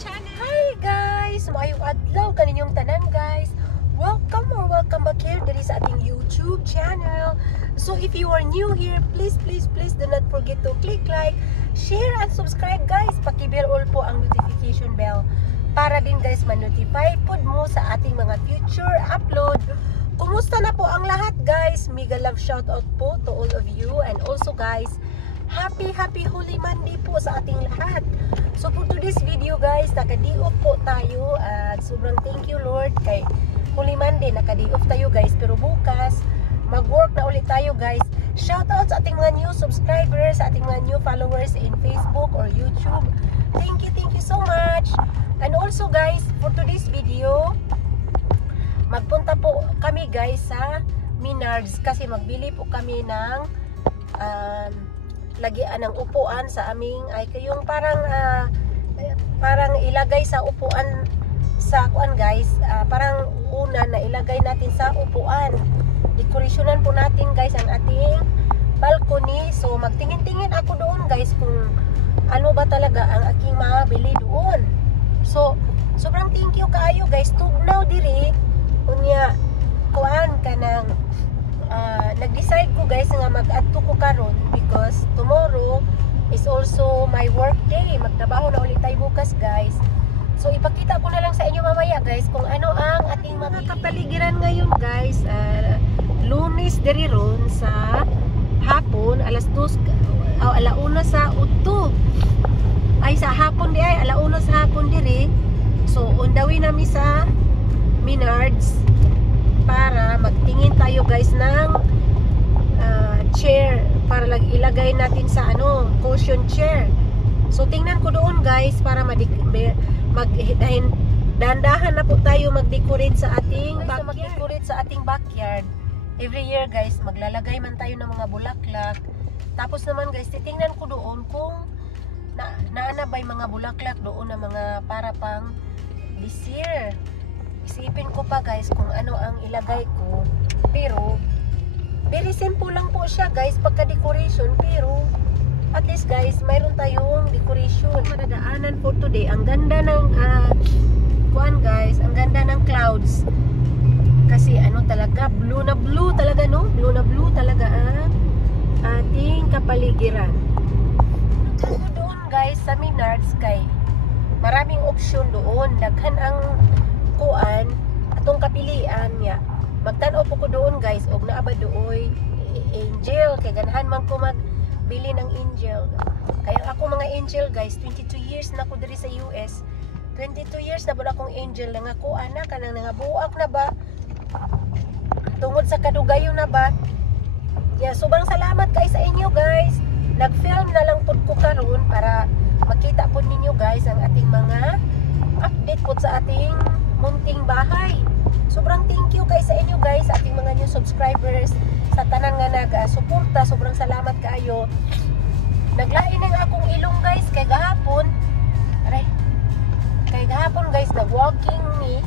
channel. Hi guys! Maayong adlaw kaninyong tanan guys. Welcome back here diri sa ating YouTube channel. So if you are new here, please do not forget to click like, share and subscribe guys. Paki-bell all po ang notification bell para din guys ma-notify pod mo sa ating mga future upload. Kumusta na po ang lahat guys? Mega love shout out po to all of you, and also guys, happy Holy Monday po sa ating lahat. So for today's video guys, naka-day-off po tayo at sobrang thank you Lord kay Holy Monday, naka-day-off tayo guys, pero bukas mag-work na ulit tayo guys. Shout out sa ating mga new subscribers, sa ating mga new followers in Facebook or YouTube. Thank you so much. And also guys, for today's video, magpunta po kami guys sa Menards kasi magbili po kami ng lagian ng upuan sa aming ay kayong parang ilagay sa upuan sa kuan guys, parang una na ilagay natin sa upuan. Dekorasyonan po natin guys ang ating balcony. So magtingin-tingin ako doon guys kung ano ba talaga ang aking mabili doon. So sobrang thank you kaayo guys. Tugnaw diri unya kuan kanang nag-decide ko guys nga mag-adto ko karon because tomorrow is also my work day. Magtrabaho na ulit tayo bukas guys. So ipakita ko na lang sa inyo mamaya guys kung ano ang ating mga kapaligiran ngayon guys. Lunes diri ron sa hapon alas 2 alauna sa uto. Ay sa hapon di ay alauna sa hapon diri. So on the way nami sa Menards para magtingin tayo guys ng chair para ilagay natin sa cushion chair. So tingnan ko doon guys para dahan-dahan na po tayo mag-decorate sa ating backyard. Every year guys maglalagay man tayo ng mga bulaklak. Tapos naman guys titingnan ko doon kung naanabay mga bulaklak doon na mga para pang this year. Isipin ko pa guys kung ano ang ilagay ko, pero very simple lang po siya guys pagka-decoration, pero at least guys mayroon tayong decoration. Madadaanan for today, ang ganda ng kuan guys, ang ganda ng clouds kasi talaga blue na blue talaga ang ating kapaligiran. Doon guys sa Menards kay maraming option doon, daghan ang kuan atong kapilian niya. Magtan-o po ko doon guys og naaba dooy angel kay ganahan man ko magbili ng angel. Kaya ako mga angel guys, 22 years na ko diri sa US. 22 years na ba akong angel nga kuan na kanang nangabuak na ba tungod sa kadugayon na ba. Yeah, sobrang salamat kay sa inyo guys. Nag-film na lang pud ko karon para makita pud ninyo guys ang ating mga update pud sa ating munting bahay. Sobrang thank you kay sa inyo guys, sa ating mga new subscribers, sa tanan nga nag-suporta. Sobrang salamat kaayo. Naglain ang akong ilong guys kay gahapon. Guys nag-walking ni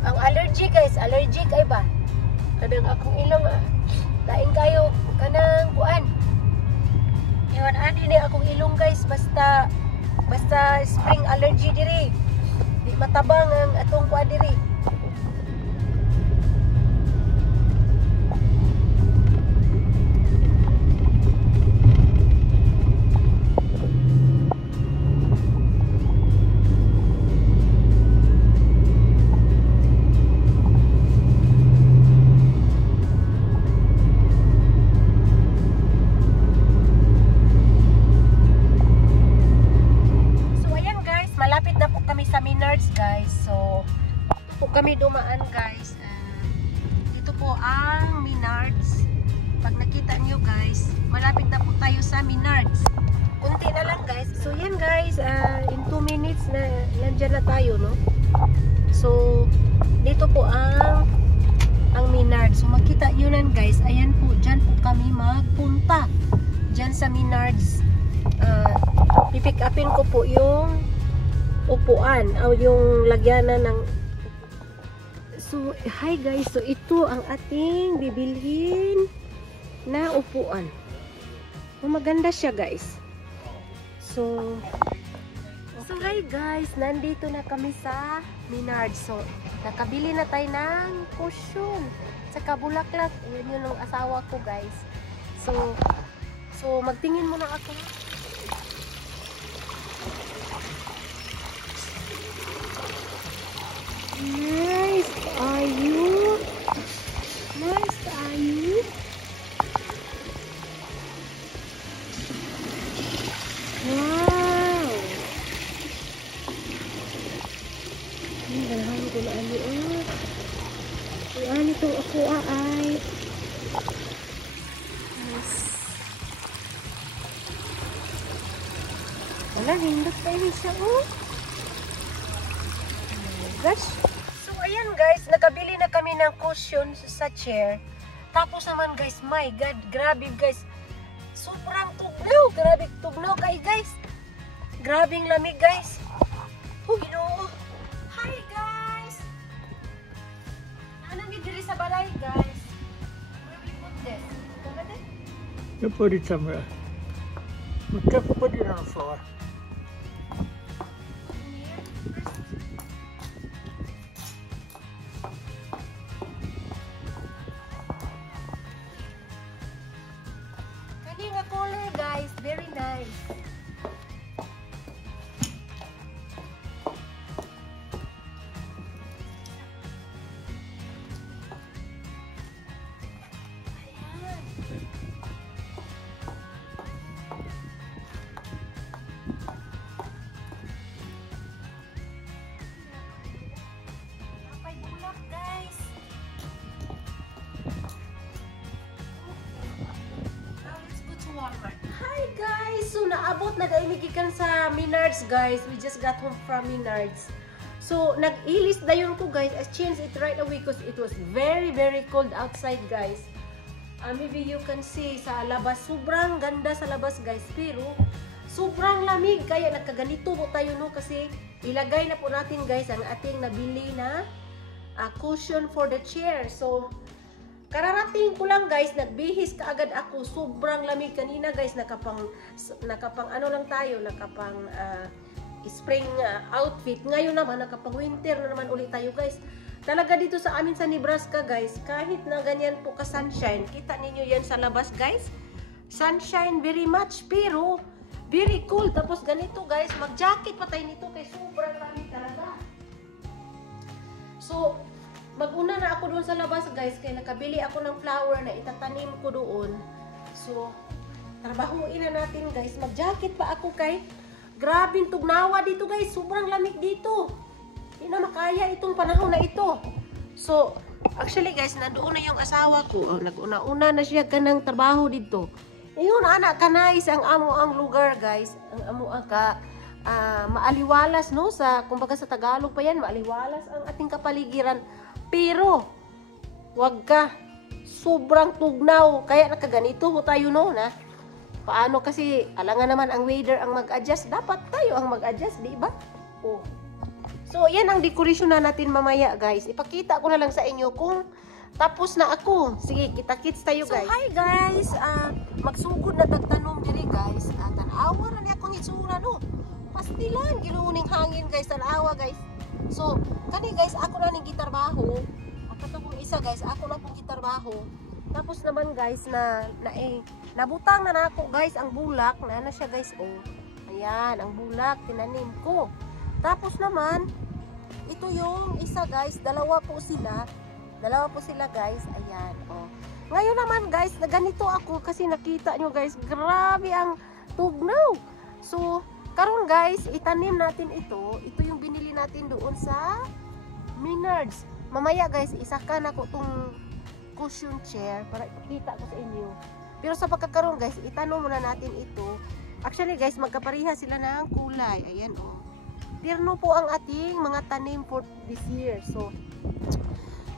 ang allergy guys, allergic ay ba? Kanang akong ilong lain kayo kanang kuan. Iwan ani ni akong ilong guys basta spring allergy diri. Di matabang ang atong kuan diri. Kami dumaan guys, dito po ang Menards. Pag nakita nyo guys, malapit na po tayo sa Menards. Kunti na lang guys. So yan guys, in 2 minutes na nandyan na tayo, no? So dito po ang Menards. So makita nyo lang guys, ayan po, dyan po kami magpunta, dyan sa Menards. Pipick upin ko po yung upuan o yung lagyanan ng. So, hi guys. So, ito ang ating bibilhin na upuan. Maganda siya guys. So, hi Hi guys, nandito na kami sa Menards. So, nakabili na tayo ng cushion. Tsaka bulaklak. Ayan yun ang asawa ko guys. So magtingin muna ako. Nice, are you? Nice, are you? Wow! Ang ganahan ko na ano ano ito ako ay. Nice. Wala, hindot tayo siya oh. Gosh. So ayan guys, nakabili na kami ng cushion sa chair. Tapos naman guys, my god, grabe guys. Sobrang tugnaw, grabe tugnaw kay guys. Grabing lamig guys. Oh, Ginoo. Hi guys. Anong diri sa balay guys? Where we put this? You put it somewhere. You can put it on the floor. Kani nga color guys, very nice. Hi guys! So naabot na daimigikan sa Menards guys. We just got home from Menards. So nag-ilis dayon ko guys. I changed it right away because it was very cold outside guys. Maybe you can see sa labas. Sobrang ganda sa labas guys. Pero sobrang lamig. Kaya nagkaganito po tayo no. Kasi ilagay na po natin guys ang ating nabili na cushion for the chair. So kararating ko lang guys, nagbihis kaagad ako. Sobrang lamig kanina guys, nakapang ano lang tayo, nakapang spring outfit. Ngayon naman nakapang winter na naman ulit tayo guys. Talaga dito sa amin sa Nebraska guys, kahit na ganyan po ka sunshine, kita ninyo yan sa labas guys. Sunshine very much, pero very cool. Tapos ganito guys, mag-jacket pa tayo nito kay sobrang lamig talaga. So mag-una na ako doon sa labas guys, kaya nakabili ako ng flower na itatanim ko doon. So, trabahuin na natin guys. Mag-jacket pa ako kay grabing tugnawa dito guys. Sobrang lamig dito. Hindi na makaya itong panahon na ito. So, actually guys, nandoon na yung asawa ko. Nag-una-una na siya kanang trabaho dito. Ayun, anak ka nice ang amo ang lugar guys. Ang amo ang maaliwalas no, sa kumbaga sa Tagalog pa yan, maaliwalas ang ating kapaligiran. Pero wag ka, sobrang tugnaw, kaya nakaganito ho tayo no na. Paano kasi alangan naman ang weather ang mag-adjust, dapat tayo ang mag-adjust, di ba? Oh. So yan ang decoration na natin mamaya guys. Ipakita ko na lang sa inyo kung tapos na ako. Sige, kita-kits tayo guys. So hi guys, magsugod na tagtanom diri guys. Tanawa na ni akong itsura no. Pastilan, ginuuning hangin guys, tanawa guys. So, kani guys, ako na ning gitarbaho. At katong isa guys, ako na pong gitarbaho. Tapos naman guys, nabutang na nako guys ang bulak. Na siya guys, oh. Ayan, ang bulak, tinanim ko. Tapos naman, ito yung isa guys, dalawa po sila. Dalawa po sila guys, ayan, oh. Ngayon naman guys, na ganito ako kasi nakita nyo guys, grabe ang tugnaw. So, karon guys, itanim natin ito. Ito yung binili natin doon sa Menards. Mamaya guys, isakan ako tong cushion chair para ipakita ko sa inyo. Pero sa pagkakaroon guys, itanong muna natin ito. Actually guys, magkapareha sila ng kulay. Ayan oh. Tierno po ang ating mga tanim for this year. So,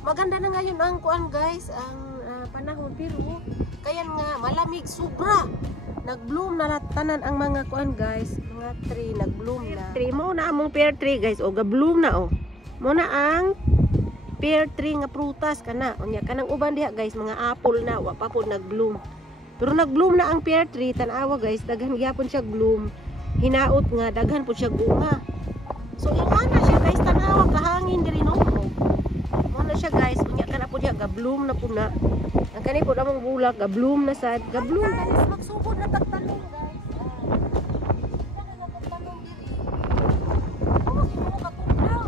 maganda na ngayon ang kuan guys, ang panahon. Pero, kaya nga malamig, sobra. Nag-bloom na tanan ang mga kuan guys, mga tree nag-bloom na. Tree mo na among pear tree guys, o ga-bloom na oh. Mo na ang pear tree nga prutas kana. Unya kanang uban diha guys, mga apple na wa pa pod nag-bloom. Pero nag-bloom na ang pear tree, tan-awa guys, daghan gyapon siya bloom. Hinaot nga daghan pod siya bunga. So ingana siya guys, tanawa kahangin diri no. Mo na siya guys, unya kana po diha ga-bloom na puna. Ang kani po namang bulak ga-bloom na sad, ga-bloom guys, magsugod na tagtanong guys. Kana na tagtanong diri. Oh, imo ka tuklaw.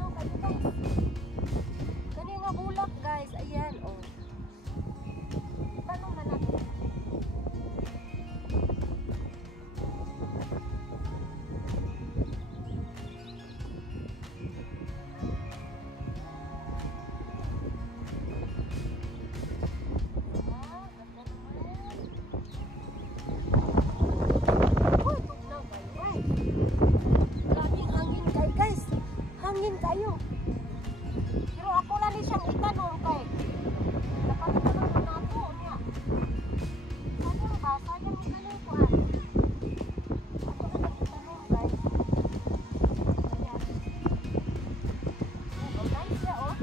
Oh, guys. Kani nga bulak guys, ayan oh. Tanong na natin. Hangin kayo. Pero ako lang ni siyang itanong kay. Napalitan na nato niya. Sayang ba? Sayang ni kanang kuan. Ako lang itanong kay. Ayan. Oh, nice siya oh.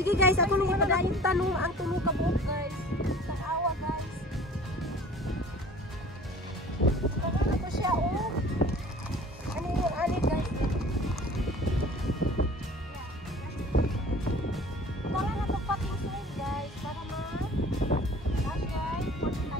Sige guys, ako nung ipadayong tanong ang tunog ka buhok guys. Tanawa guys. Tanong na to siya oh. Ano yung ani guys? Tara na to pating side guys para ma-cash 49.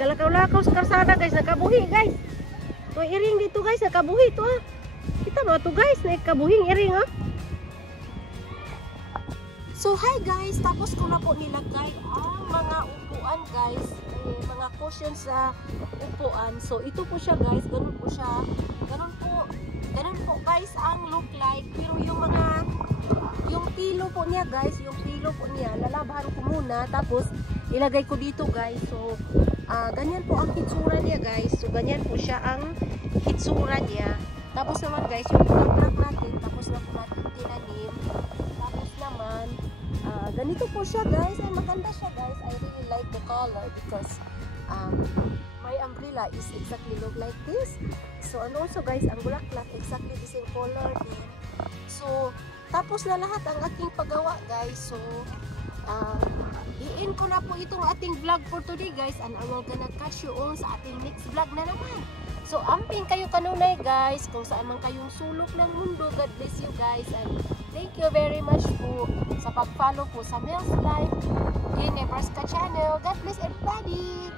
nagalakaw-lakaw sa karsada guys, nakabuhi guys. To iring dito guys, nakabuhi to ha. Kita mo to guys, nakabuhing iring ha. So hi guys, tapos ko na po nilagay ang mga upuan guys, mga cushions sa upuan. So ito po siya guys, ganun po siya. Ganun po guys ang look like. Pero yung pilo po niya guys, lalabahan ko muna. Tapos ilagay ko dito guys. So ganyan po ang hitsura niya guys. So ganyan po siya ang hitsura niya. Tapos naman guys, yung bulaklak natin, tapos na po natin tinanim. Tapos naman, ganito po siya guys. Ay maganda siya guys. I really like the color because my umbrella is exactly look like this. So and also guys, ang bulaklak exactly the same color din. So tapos na lahat ang aking paggawa guys. So i-end ko na po itong ating vlog for today guys, and I will gonna catch you all sa ating next vlog na naman. So amping kayo kanunay guys kung saan man kayong sulok ng mundo. God bless you guys, and thank you very much po sa pag-follow po sa Mel's Life Nebraska channel. God bless everybody.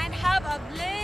And have a blessed